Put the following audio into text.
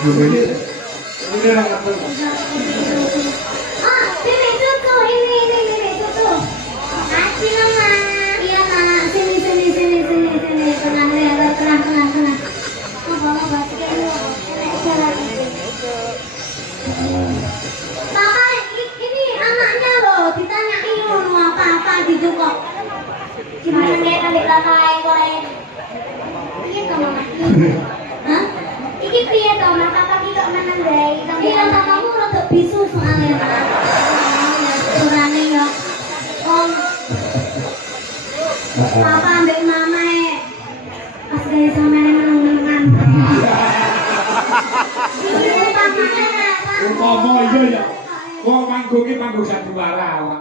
Ini orang apa? Oh, sini cucu, ini cucu. Kasih nama. Iya nak, sini. Tenang ya, tenang. Mau basket lu. Jalan. Papa, ini anaknya loh. Ditanyain mau apa gitu kok. Gimana kayak adik lantai goreng? Iya kamu mati. Hah? Iki piye to, Mas? Papa ki kok meneng bae. Iya, papamu rada bisu soalnya. Urane yo. Om. Papa ambek mama pas gawe sampeyan meneng-menengan. Iki umpamane. Umpama iya ya. Wong manggung iki manggung sandiwara.